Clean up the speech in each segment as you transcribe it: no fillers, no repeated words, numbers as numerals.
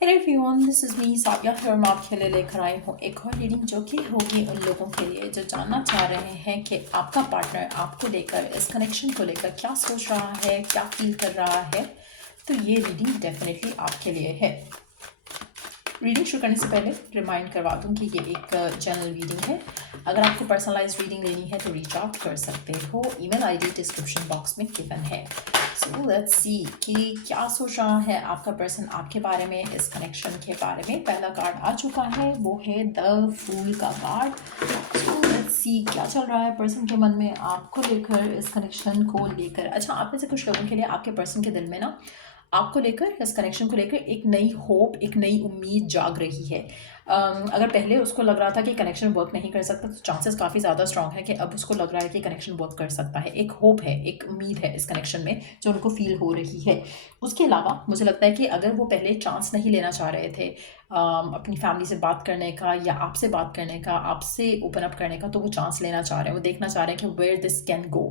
Hello everyone, this is me Sabiya फिर मैं आपके लिए लेकर आई हूँ एक और रीडिंग जो कि होगी उन लोगों के लिए जो जानना चाह रहे हैं कि आपका पार्टनर आपको लेकर, इस कनेक्शन को लेकर क्या सोच रहा है, क्या फील कर रहा है। तो ये रीडिंग डेफिनेटली आपके लिए है। रीडिंग शुरू करने से पहले रिमाइंड करवा दूँ कि ये एक जनरल रीडिंग है। अगर आपको पर्सनलाइज रीडिंग लेनी है तो रीच आउट कर सकते हो। ईमेल आईडी डिस्क्रिप्शन बॉक्स में गिवन है। सो लेट्स सी कि क्या सोच रहा है आपका पर्सन आपके बारे में, इस कनेक्शन के बारे में। पहला कार्ड आ चुका है, वो है द फूल का कार्ड। सो लेट्स सी क्या चल रहा है पर्सन के मन में आपको लेकर, इस कनेक्शन को लेकर। अच्छा, आप में से कुछ लोगों के लिए आपके पर्सन के दिल में ना आपको लेकर, इस कनेक्शन को लेकर एक नई होप, एक नई उम्मीद जाग रही है। अगर पहले उसको लग रहा था कि कनेक्शन वर्क नहीं कर सकता, तो चांसेस काफ़ी ज़्यादा स्ट्रांग है कि अब उसको लग रहा है कि कनेक्शन वर्क कर सकता है। एक होप है, एक उम्मीद है इस कनेक्शन में जो उनको फील हो रही है। उसके अलावा मुझे लगता है कि अगर वो पहले चांस नहीं लेना चाह रहे थे अपनी फैमिली से बात करने का या आपसे बात करने का, आपसे ओपन अप करने का, तो वो चांस लेना चाह रहे हैं। वो देखना चाह रहे हैं कि वेयर दिस कैन गो।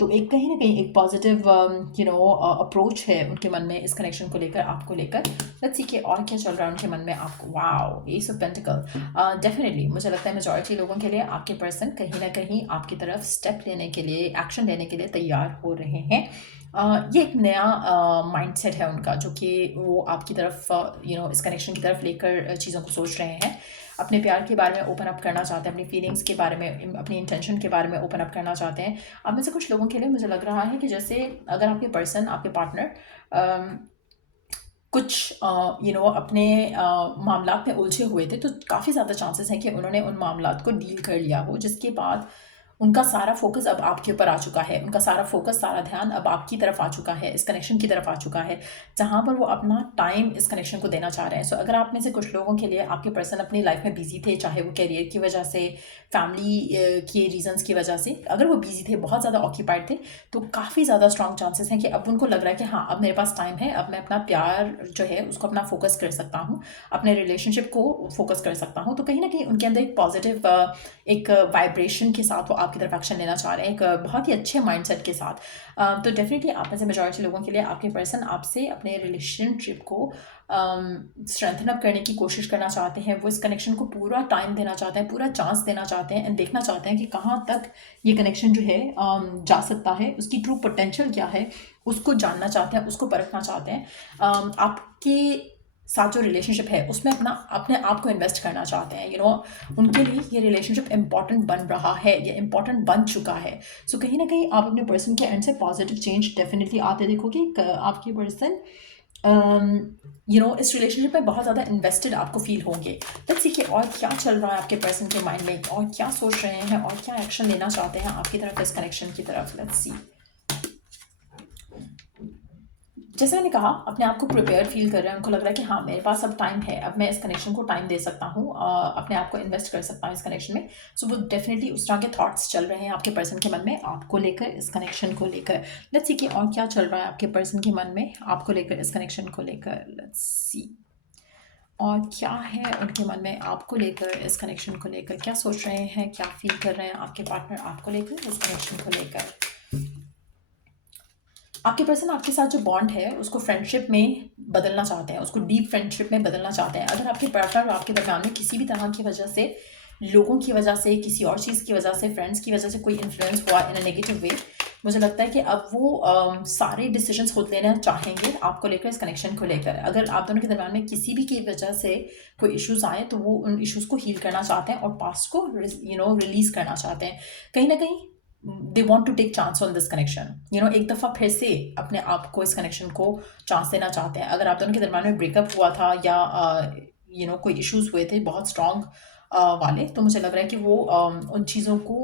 तो एक कहीं ना कहीं एक पॉजिटिव अप्रोच है उनके मन में इस कनेक्शन को लेकर, आपको लेकर। लेट्स सी कि और क्या चल रहा है उनके मन में आपको। Wow, S of pentacle. Definitely मुझे लगता है मेजॉरिटी लोगों के लिए आपके पर्सन कहीं ना कहीं आपकी तरफ स्टेप लेने के लिए, एक्शन लेने के लिए तैयार हो रहे हैं। ये एक नया माइंडसेट है उनका, जो कि वो आपकी तरफ इस कनेक्शन की तरफ लेकर चीज़ों को सोच रहे हैं। अपने प्यार के बारे में ओपन अप करना चाहते हैं, अपनी फीलिंग्स के बारे में, अपनी इंटेंशन के बारे में ओपन अप करना चाहते हैं। अब में से कुछ लोगों के लिए मुझे लग रहा है कि जैसे अगर आपके पर्सन, आपके पार्टनर कुछ अपने मामलात में उलझे हुए थे, तो काफ़ी ज़्यादा चांसेस हैं कि उन्होंने उन मामलात को डील कर लिया हो, जिसके बाद उनका सारा फोकस अब आपके ऊपर आ चुका है। उनका सारा फोकस, सारा ध्यान अब आपकी तरफ आ चुका है, इस कनेक्शन की तरफ आ चुका है, जहाँ पर वो अपना टाइम इस कनेक्शन को देना चाह रहे हैं। सो अगर आप में से कुछ लोगों के लिए आपके पर्सन अपनी लाइफ में बिजी थे, चाहे वो करियर की वजह से, फैमिली के रीजंस की वजह से, अगर वो बिजी थे, बहुत ज़्यादा ऑक्यूपाइड थे, तो काफ़ी ज़्यादा स्ट्रॉन्ग चांसेस हैं कि अब उनको लग रहा है कि हाँ, अब मेरे पास टाइम है, अब मैं अपना प्यार जो है उसको अपना फोकस कर सकता हूँ, अपने रिलेशनशिप को फोकस कर सकता हूँ। तो कहीं ना कहीं उनके अंदर एक पॉजिटिव, एक वाइब्रेशन के साथ वो आपकी तरफ एक्शन लेना चाह रहे हैं, एक बहुत ही अच्छे माइंडसेट के साथ। तो डेफिनेटली आप में से मेजॉरिटी लोगों के लिए आपके पर्सन आपसे अपने रिलेशनशिप को स्ट्रेंथन अप करने की कोशिश करना चाहते हैं। वो इस कनेक्शन को पूरा टाइम देना चाहते हैं, पूरा चांस देना चाहते हैं, एंड देखना चाहते हैं कि कहाँ तक ये कनेक्शन जो है जा सकता है, उसकी ट्रू पोटेंशियल क्या है, उसको जानना चाहते हैं, उसको परखना चाहते हैं। आपके साथ जो रिलेशनशिप है उसमें अपने आप को इन्वेस्ट करना चाहते हैं। उनके लिए ये रिलेशनशिप इंपॉर्टेंट बन रहा है, ये इंपॉर्टेंट बन चुका है। सो कहीं ना कहीं आप अपने पर्सन के एंड से पॉजिटिव चेंज डेफिनेटली आते देखोगे। आपके पर्सन इस रिलेशनशिप में बहुत ज़्यादा इन्वेस्टेड आपको फील होंगे। लेट्स सी कि और क्या चल रहा है आपके पर्सन के माइंड में, और क्या सोच रहे हैं, और क्या एक्शन लेना चाहते हैं आपकी तरफ, इस कनेक्शन की तरफ। Let's see. जैसे मैंने कहा, अपने आप को प्रिपेयर फील कर रहे हैं, उनको लग रहा है कि हाँ, मेरे पास अब टाइम है, अब मैं इस कनेक्शन को टाइम दे सकता हूँ, अपने आप को इन्वेस्ट कर सकता हूँ इस कनेक्शन में। सो वो डेफिनेटली उस तरह के थॉट्स चल रहे हैं आपके पर्सन के मन में आपको लेकर, इस कनेक्शन को लेकर। लेट्स सी कि और क्या चल रहा है आपके पर्सन के मन में आपको लेकर, इस कनेक्शन को लेकर। लेट्स सी और क्या है उनके मन में आपको लेकर, इस कनेक्शन को लेकर। क्या सोच रहे हैं, क्या फील कर रहे हैं आपके पार्टनर आपको लेकर, इस कनेक्शन को लेकर। आपके पर्सन आपके साथ जो बॉन्ड है उसको फ्रेंडशिप में बदलना चाहते हैं, उसको डीप फ्रेंडशिप में बदलना चाहते हैं। अगर आपके पार्टनर और आपके दरम्यान में किसी भी तरह की वजह से, लोगों की वजह से, किसी और चीज़ की वजह से, फ्रेंड्स की वजह से कोई इन्फ्लुएंस हुआ इन अ नेगेटिव वे, मुझे लगता है कि अब वो सारे डिसीजंस खुद लेना चाहेंगे आपको लेकर, इस कनेक्शन को लेकर। अगर आप दोनों के दरम्यान में किसी भी की वजह से कोई इश्यूज आए, तो वो उन इश्यूज को हील करना चाहते हैं और पास्ट को रिलीज करना चाहते हैं। कहीं ना कहीं they want to take chance on this connection. एक दफ़ा फिर से अपने आप को, इस कनेक्शन को चांस देना चाहते हैं। अगर आप दोनों के दरम्यान में ब्रेकअप हुआ था या कोई इश्यूज हुए थे बहुत स्ट्रॉन्ग वाले, तो मुझे लग रहा है कि वो उन चीज़ों को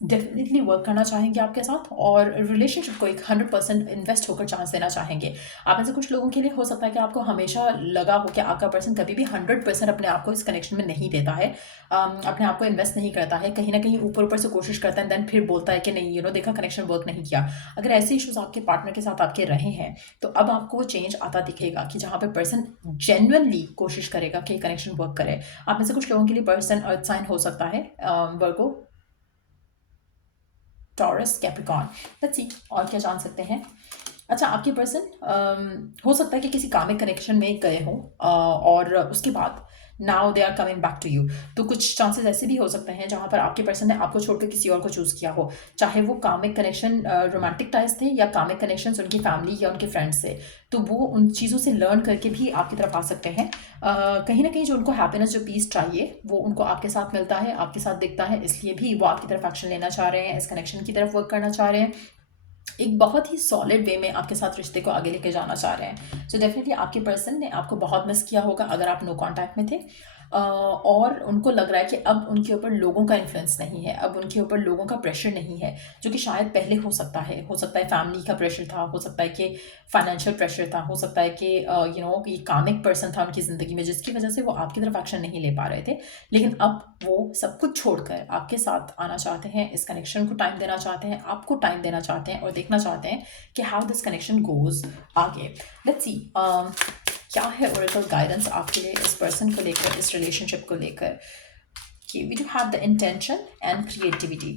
डेफिनेटली वर्क करना चाहेंगे आपके साथ, और रिलेशनशिप को एक 100% इन्वेस्ट होकर चांस देना चाहेंगे। आप में से कुछ लोगों के लिए हो सकता है कि आपको हमेशा लगा हो कि आपका पर्सन कभी भी 100% अपने आप को इस कनेक्शन में नहीं देता है, अपने आप को इन्वेस्ट नहीं करता है, कहीं ना कहीं ऊपर ऊपर से कोशिश करता है, देन फिर बोलता है कि नहीं, देखा, कनेक्शन वर्क नहीं किया। अगर ऐसे इश्यूज आपके पार्टनर के साथ आपके रहे हैं, तो अब आपको वो चेंज आता दिखेगा कि जहाँ पे पर्सन जेन्युइनली कोशिश करेगा कि कनेक्शन वर्क करे। आप में से कुछ लोगों के लिए पर्सन अर्थ साइन हो सकता है, वर्गो, टॉरस, कैप्रिकॉर्न। लेट्स सी और क्या जान सकते हैं अच्छा, आपके पर्सन हो सकता है कि किसी कामिक कनेक्शन में गए हों और उसके बाद now they are coming back to you. तो कुछ चांसेस ऐसे भी हो सकते हैं जहाँ पर आपके पर्सन ने आपको छोड़कर किसी और को चूज़ किया हो, चाहे वो कामिक कनेक्शन रोमांटिक टाइज थे या कामिक कनेक्शंस उनकी फैमिली या उनके फ्रेंड्स से। तो वो उन चीज़ों से लर्न करके भी आपकी तरफ आ सकते हैं। कहीं ना कहीं जो उनको हैप्पीनेस, जो पीस चाहिए, वो उनको आपके साथ मिलता है, आपके साथ दिखता है, इसलिए भी वो आपकी तरफ एक्शन लेना चाह रहे हैं, इस कनेक्शन की तरफ वर्क करना चाह रहे हैं, एक बहुत ही सॉलिड वे में आपके साथ रिश्ते को आगे लेके जाना चाह रहे हैं। सो डेफिनेटली आपके पर्सन ने आपको बहुत मिस किया होगा अगर आप नो कांटेक्ट में थे, और उनको लग रहा है कि अब उनके ऊपर लोगों का इन्फ्लुएंस नहीं है, अब उनके ऊपर लोगों का प्रेशर नहीं है, जो कि शायद पहले हो सकता है फैमिली का प्रेशर था, हो सकता है कि फाइनेंशियल प्रेशर था, हो सकता है कि ये कामिक पर्सन था उनकी ज़िंदगी में जिसकी वजह से वो आपकी तरफ एक्शन नहीं ले पा रहे थे। लेकिन अब वो सब कुछ छोड़कर आपके साथ आना चाहते हैं, इस कनेक्शन को टाइम देना चाहते हैं, आपको टाइम देना चाहते हैं और देखना चाहते हैं कि हाउ दिस कनेक्शन गोज आगे। लेट्स सी क्या है ओरेकल गाइडेंस आपके लिए इस पर्सन को लेकर, इस रिलेशनशिप को लेकर। कि we do have the intention and creativity.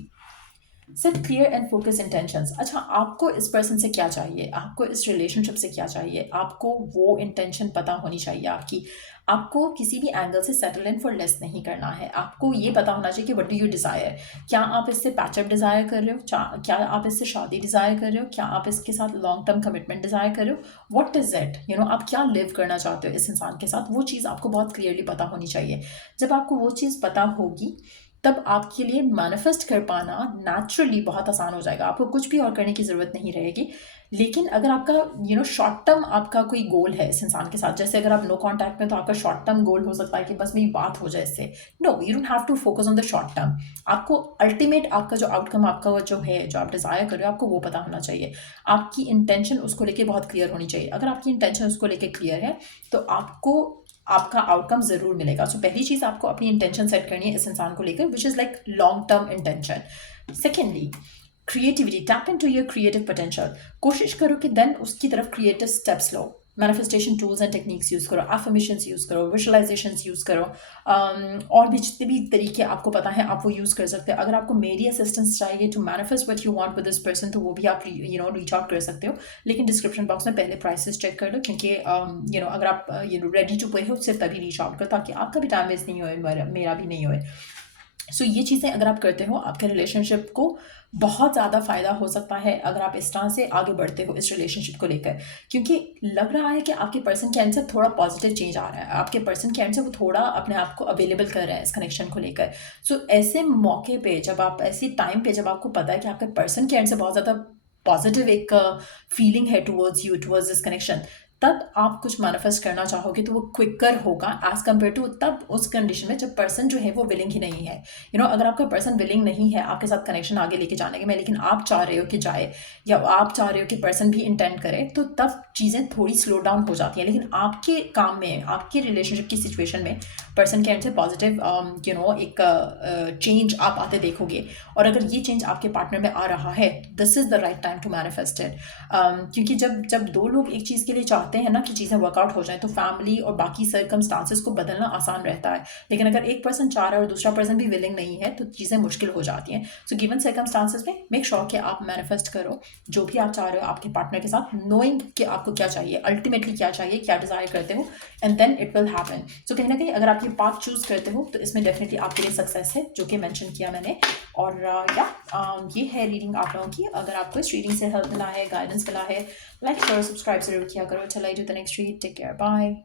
Set clear and focus intentions. अच्छा, आपको इस पर्सन से क्या चाहिए, आपको इस रिलेशनशिप से क्या चाहिए, आपको वो इंटेंशन पता होनी चाहिए आपकी। आपको किसी भी एंगल से सेटल इन फॉर लेस नहीं करना है, आपको ये पता होना चाहिए कि व्हाट डू यू डिज़ायर। क्या आप इससे पैचअप डिज़ायर कर रहे हो, क्या आप इससे शादी डिज़ायर कर रहे हो, क्या आप इसके साथ लॉन्ग टर्म कमिटमेंट डिज़ायर कर रहे हो, व्हाट इज़ इट, आप क्या लिव करना चाहते हो इस इंसान के साथ, वो चीज़ आपको बहुत क्लियरली पता होनी चाहिए। जब आपको वो चीज़ पता होगी तब आपके लिए मैनिफेस्ट कर पाना नेचुरली बहुत आसान हो जाएगा, आपको कुछ भी और करने की ज़रूरत नहीं रहेगी। लेकिन अगर आपका शॉर्ट टर्म आपका कोई गोल है इस इंसान के साथ, जैसे अगर आप नो कांटेक्ट में, तो आपका शॉर्ट टर्म गोल हो सकता है कि बस मेरी बात हो जाए इससे। No, you don't have to focus on the short term. आपको अल्टीमेट आपका जो आउटकम, आपका जो है, जो आप डिज़ायर कर रहे हो, आपको वो पता होना चाहिए। आपकी इंटेंशन उसको लेके बहुत क्लियर होनी चाहिए। अगर आपकी इंटेंशन उसको लेके क्लियर है तो आपको आपका आउटकम ज़रूर मिलेगा। सो पहली चीज़, आपको अपनी इंटेंशन सेट करनी है इस इंसान को लेकर, which is like long term intention. Secondly, creativity, tap into your creative potential. कोशिश करो कि देन उसकी तरफ creative steps low. Manifestation tools and techniques use करो, एफर्मेशंस यूज़ करो, विजुअलाइजेशंस यूज़ करो, और भी जितने भी तरीके आपको पता है आप वो यूज़ कर सकते हो। अगर आपको मेरी असिस्टेंस चाहिए to manifest what you want with this person, तो वो भी आप रीच आउट कर सकते हो। लेकिन डिस्क्रिप्शन बॉक्स में पहले प्राइसेस चेक कर लो, क्योंकि अगर आप रेडी टू पे हो सिर्फ तभी रीच आउट करो, ताकि आपका भी टाइम वेस्ट नहीं होए, मेरा भी नहीं होए। सो ये चीज़ें अगर आप करते हो, आपके रिलेशनशिप को बहुत ज़्यादा फ़ायदा हो सकता है अगर आप इस तरह से आगे बढ़ते हो इस रिलेशनशिप को लेकर। क्योंकि लग रहा है कि आपके पर्सन के एंड से थोड़ा पॉजिटिव चेंज आ रहा है, आपके पर्सन के एंड से वो थोड़ा अपने आप को अवेलेबल कर रहे हैं इस कनेक्शन को लेकर। सो ऐसे मौके पे, जब आप ऐसी टाइम पे, जब आपको पता है कि आपके पर्सन के एंड से बहुत ज़्यादा पॉजिटिव एक फीलिंग है towards you, towards this connection, तब आप कुछ मैनिफेस्ट करना चाहोगे तो वो क्विकर होगा एज कम्पेयर टू तब उस कंडीशन में जब पर्सन जो है वो विलिंग ही नहीं है। अगर आपका पर्सन विलिंग नहीं है आपके साथ कनेक्शन आगे लेके जाने के में, लेकिन आप चाह रहे हो कि जाए, या आप चाह रहे हो कि पर्सन भी इंटेंड करे, तो तब चीज़ें थोड़ी स्लो डाउन हो जाती हैं। लेकिन आपके काम में, आपके रिलेशनशिप की सिचुएशन में पर्सन के एंड से पॉजिटिव एक चेंज आप आते देखोगे। और अगर ये चेंज आपके पार्टनर में आ रहा है, this is the right time to manifest it. क्योंकि जब दो लोग एक चीज़ के लिए चाहते हैं ना कि चीज़ें वर्कआउट हो जाए, तो फैमिली और बाकी सर्कमस्टांसेस को बदलना आसान रहता है। लेकिन अगर एक पर्सन चाह रहा है और दूसरा पर्सन भी विलिंग नहीं है, तो चीज़ें मुश्किल हो जाती हैं। सो गिवन सर्कमस्टांसेस में मेक श्योर कि आप मैनिफेस्ट करो जो भी आप चाह रहे हो आपके पार्टनर के साथ, नोइंग कि आपको क्या चाहिए, अल्टीमेटली क्या चाहिए, क्या डिज़ायर करते हो, and then it will happen. So कहीं ना कहीं अगर आप ये पाथ चूज़ करते हो तो इसमें डेफिनेटली आपके लिए सक्सेस है, जो कि मेंशन किया मैंने। और ये है रीडिंग आप लोगों की। अगर आपको इस रीडिंग से हेल्प मिला है, गाइडेंस मिला है, लाइक शेयर सब्सक्राइब जरूर किया करो। चल I do the next read, take care, bye.